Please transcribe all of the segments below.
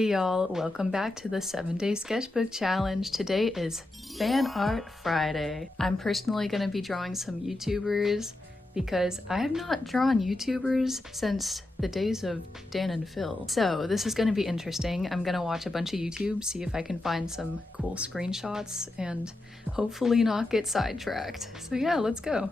Hey y'all, welcome back to the 7-Day Sketchbook Challenge. Today is Fan Art Friday. I'm personally going to be drawing some YouTubers because I have not drawn YouTubers since the days of Dan and Phil. So this is going to be interesting. I'm going to watch a bunch of YouTube, see if I can find some cool screenshots, and hopefully not get sidetracked. So yeah, let's go.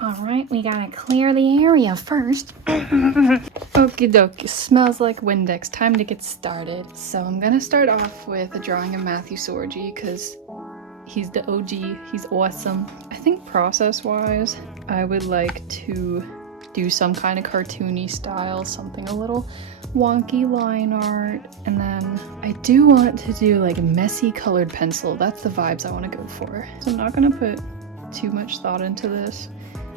Alright, we gotta clear the area first. Okie dokie, smells like Windex. Time to get started. So I'm gonna start off with a drawing of Matthew Sorgi because he's the OG, he's awesome. I think process-wise, I would like to do some kind of cartoony style, something a little wonky line art, and then I do want to do like messy colored pencil. That's the vibes I want to go for. So I'm not gonna put too much thought into this.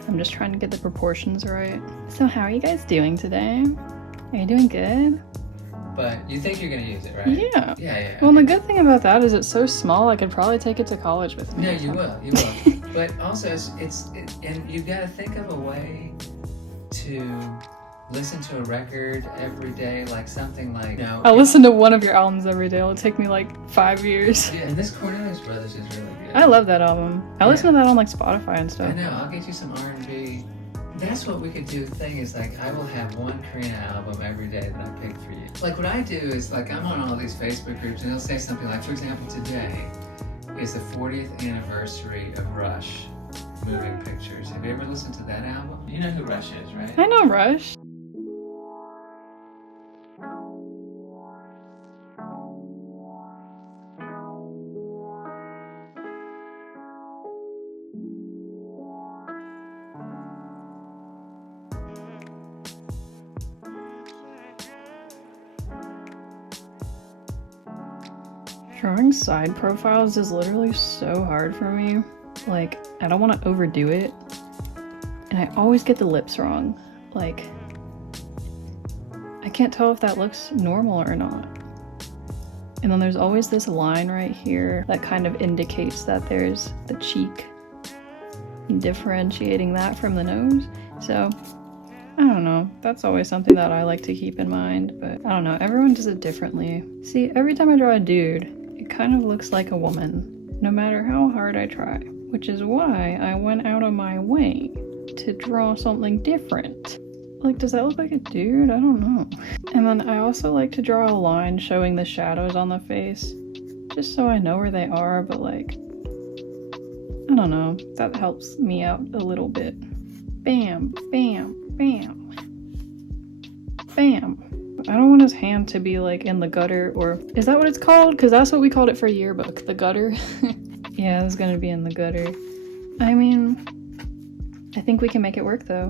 I'm just trying to get the proportions right. So how are you guys doing today? Are you doing good? But you think you're gonna use it, right? Yeah. Yeah. Well, the good thing about that is it's so small, I could probably take it to college with me. No, you will. But also, and you gotta think of a way to listen to a record every day, like something like, you know, I'll listen to one of your albums every day. It'll take me like 5 years. Yeah, and this Cornelius Brothers is really good. I love that album. I listen to that on like Spotify and I stuff. know. I'll get you some R&B. That's what we could do. The thing is, like, I will have one Karina album every day that I pick for you. Like, what I do is, like, I'm on all these Facebook groups, and they'll say something like, for example, today is the 40th anniversary of Rush Moving Pictures. Have you ever listened to that album? You know who Rush is, right? I know Rush. Drawing side profiles is literally so hard for me. Like, I don't want to overdo it. And I always get the lips wrong. Like, I can't tell if that looks normal or not. And then there's always this line right here that kind of indicates that there's the cheek. And differentiating that from the nose. So, I don't know. That's always something that I like to keep in mind. But I don't know. Everyone does it differently. See, every time I draw a dude, it kind of looks like a woman, no matter how hard I try, which is why I went out of my way to draw something different. Like, does that look like a dude? I don't know. And then I also like to draw a line showing the shadows on the face, just so I know where they are, but like, I don't know, that helps me out a little bit. Bam, bam, bam, bam. I don't want his hand to be like in the gutter, or is that what it's called? Because that's what we called it for yearbook, the gutter. Yeah, it's gonna be in the gutter. I mean, I think we can make it work though.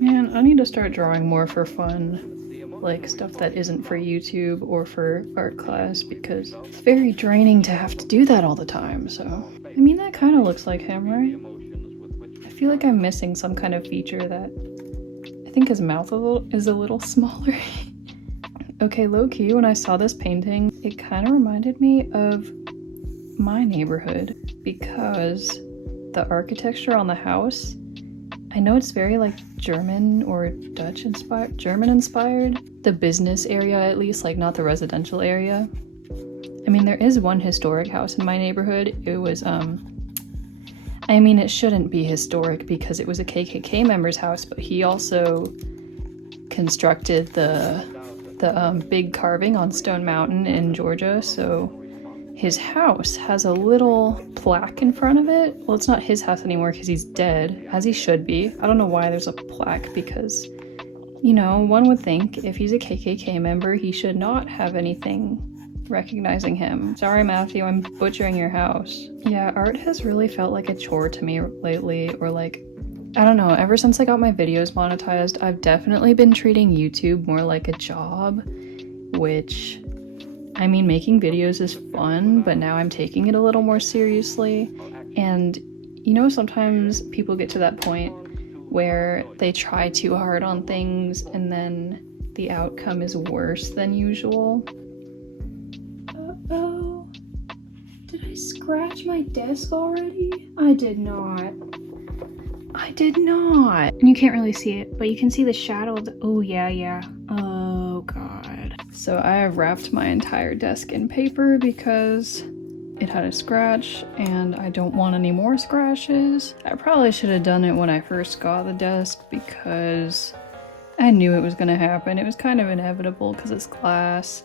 Man, I need to start drawing more for fun, like stuff that isn't for YouTube or for art class, because it's very draining to have to do that all the time. So, I mean, that kind of looks like him, right? I feel like I'm missing some kind of feature that I think his mouth is a little smaller. Okay, low-key, when I saw this painting, it kind of reminded me of my neighborhood because the architecture on the house, I know it's very like German or Dutch inspired, German inspired. The business area at least, like not the residential area. I mean, there is one historic house in my neighborhood. It was, I mean, it shouldn't be historic because it was a KKK member's house, but he also constructed the big carving on Stone Mountain in Georgia, so his house has a little plaque in front of it. Well, it's not his house anymore because he's dead, as he should be. I don't know why there's a plaque because, you know, one would think if he's a KKK member, he should not have anything recognizing him. Sorry, Matthew, I'm butchering your house. Yeah, art has really felt like a chore to me lately, or like, I don't know, ever since I got my videos monetized, I've definitely been treating YouTube more like a job, which, I mean, making videos is fun, but now I'm taking it a little more seriously. And, you know, sometimes people get to that point where they try too hard on things and then the outcome is worse than usual. Uh-oh. Did I scratch my desk already? I did not. I did not. And you can't really see it, but you can see the shadow of the, oh yeah. So I have wrapped my entire desk in paper because it had a scratch and I don't want any more scratches. I probably should have done it when I first got the desk because I knew it was gonna happen. It was kind of inevitable because it's glass.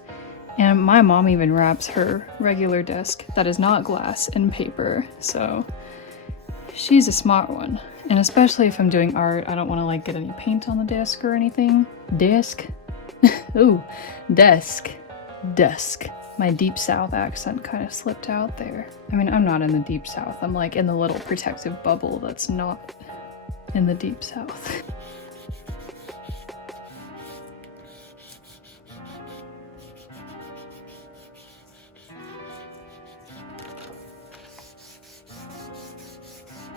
And my mom even wraps her regular desk that is not glass in paper. So she's a smart one. And especially if I'm doing art, I don't want to like get any paint on the desk or anything. Desk? Ooh, desk. Desk. My deep south accent kind of slipped out there. I mean, I'm not in the deep south. I'm like in the little protective bubble that's not in the deep south.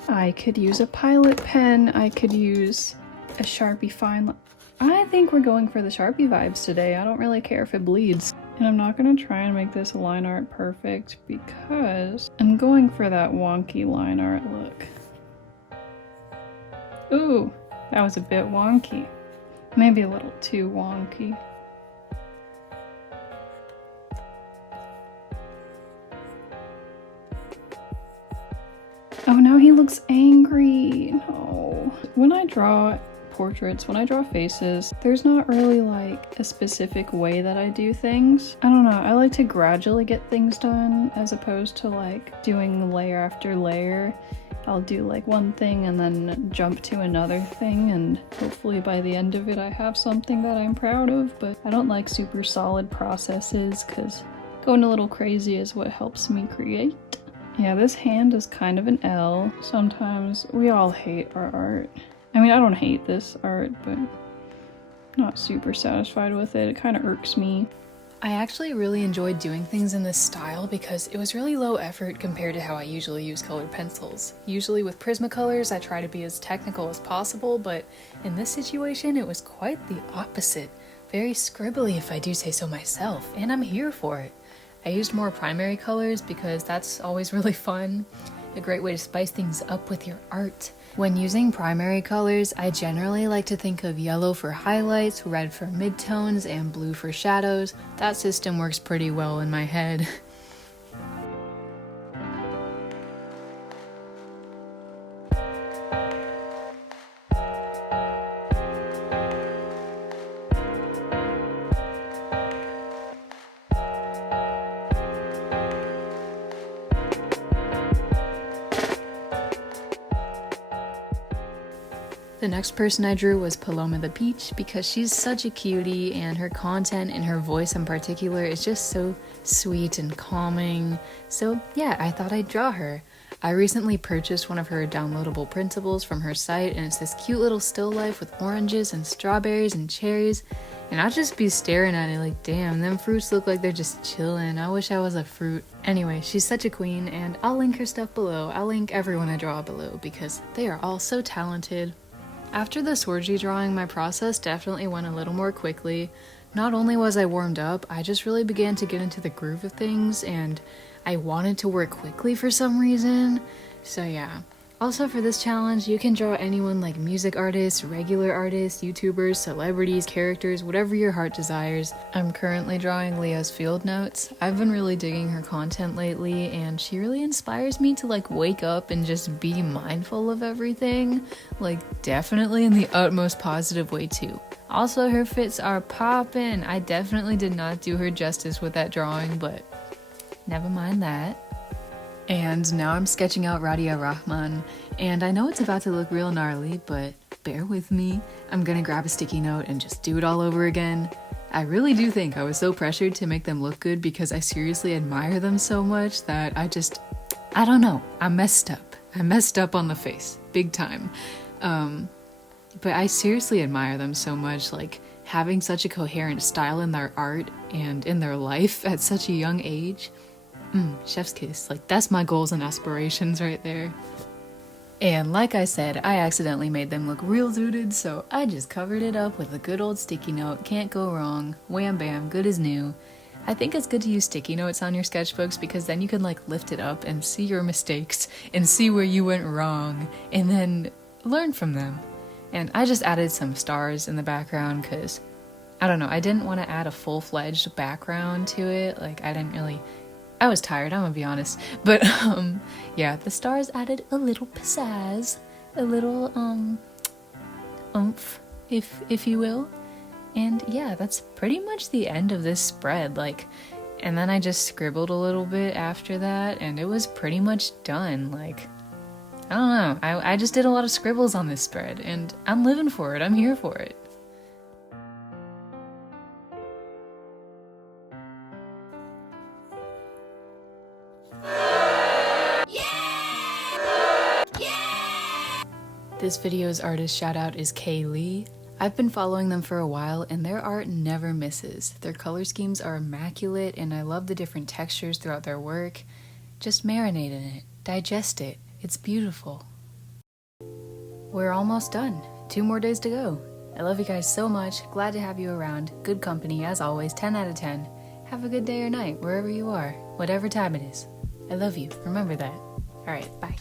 I could use a pilot pen. I could use a Sharpie fine. I think we're going for the Sharpie vibes today. I don't really care if it bleeds. And I'm not gonna try and make this line art perfect because I'm going for that wonky line art look. Ooh, that was a bit wonky. Maybe a little too wonky. Oh, now he looks angry. No. When I draw portraits, when I draw faces, there's not really like a specific way that I do things. I don't know. I like to gradually get things done as opposed to like doing layer after layer. I'll do like one thing and then jump to another thing, and hopefully by the end of it I have something that I'm proud of, but I don't like super solid processes because going a little crazy is what helps me create. Yeah, this hand is kind of an L. Sometimes we all hate our art. I mean, I don't hate this art, but not super satisfied with it. It kind of irks me. I actually really enjoyed doing things in this style because it was really low effort compared to how I usually use colored pencils. Usually with Prismacolors, I try to be as technical as possible, but in this situation, it was quite the opposite. Very scribbly if I do say so myself, and I'm here for it. I used more primary colors because that's always really fun. A great way to spice things up with your art. When using primary colors, I generally like to think of yellow for highlights, red for midtones, and blue for shadows. That system works pretty well in my head. The next person I drew was Paloma the Peach because she's such a cutie and her content and her voice in particular is just so sweet and calming. So yeah, I thought I'd draw her. I recently purchased one of her downloadable printables from her site, and it's this cute little still life with oranges and strawberries and cherries, and I'd just be staring at it like, damn, them fruits look like they're just chilling. I wish I was a fruit. Anyway, she's such a queen, and I'll link her stuff below. I'll link everyone I draw below because they are all so talented. After the Surgoine drawing, my process definitely went a little more quickly. Not only was I warmed up, I just really began to get into the groove of things, and I wanted to work quickly for some reason. So yeah. Also for this challenge, you can draw anyone like music artists, regular artists, YouTubers, celebrities, characters, whatever your heart desires. I'm currently drawing Leah's field notes. I've been really digging her content lately, and she really inspires me to like wake up and just be mindful of everything. Like definitely in the utmost positive way too. Also her fits are poppin'. I definitely did not do her justice with that drawing, but never mind that. And now I'm sketching out Radia Rahman, and I know it's about to look real gnarly, but bear with me. I'm gonna grab a sticky note and just do it all over again. I really do think I was so pressured to make them look good because I seriously admire them so much that I don't know, I messed up. I messed up on the face, big time. But I seriously admire them so much, like having such a coherent style in their art and in their life at such a young age. Chef's kiss. Like, that's my goals and aspirations right there. And like I said, I accidentally made them look real zooted, so I just covered it up with a good old sticky note. Can't go wrong. Wham bam, good as new. I think it's good to use sticky notes on your sketchbooks because then you can like lift it up and see your mistakes and see where you went wrong and then learn from them. And I just added some stars in the background because I don't know, I didn't want to add a full-fledged background to it. Like, I was tired, I'm gonna be honest. But, yeah, the stars added a little pizzazz, a little, oomph, if you will. And yeah, that's pretty much the end of this spread. Like, and then I just scribbled a little bit after that, and it was pretty much done. Like, I don't know, I just did a lot of scribbles on this spread, and I'm living for it, I'm here for it. This video's artist shout out is Kay Lee. I've been following them for a while and their art never misses. Their color schemes are immaculate and I love the different textures throughout their work. Just marinate in it, digest it, it's beautiful. We're almost done, 2 more days to go. I love you guys so much, glad to have you around, good company as always, 10 out of 10. Have a good day or night, wherever you are, whatever time it is. I love you, remember that. Alright, bye.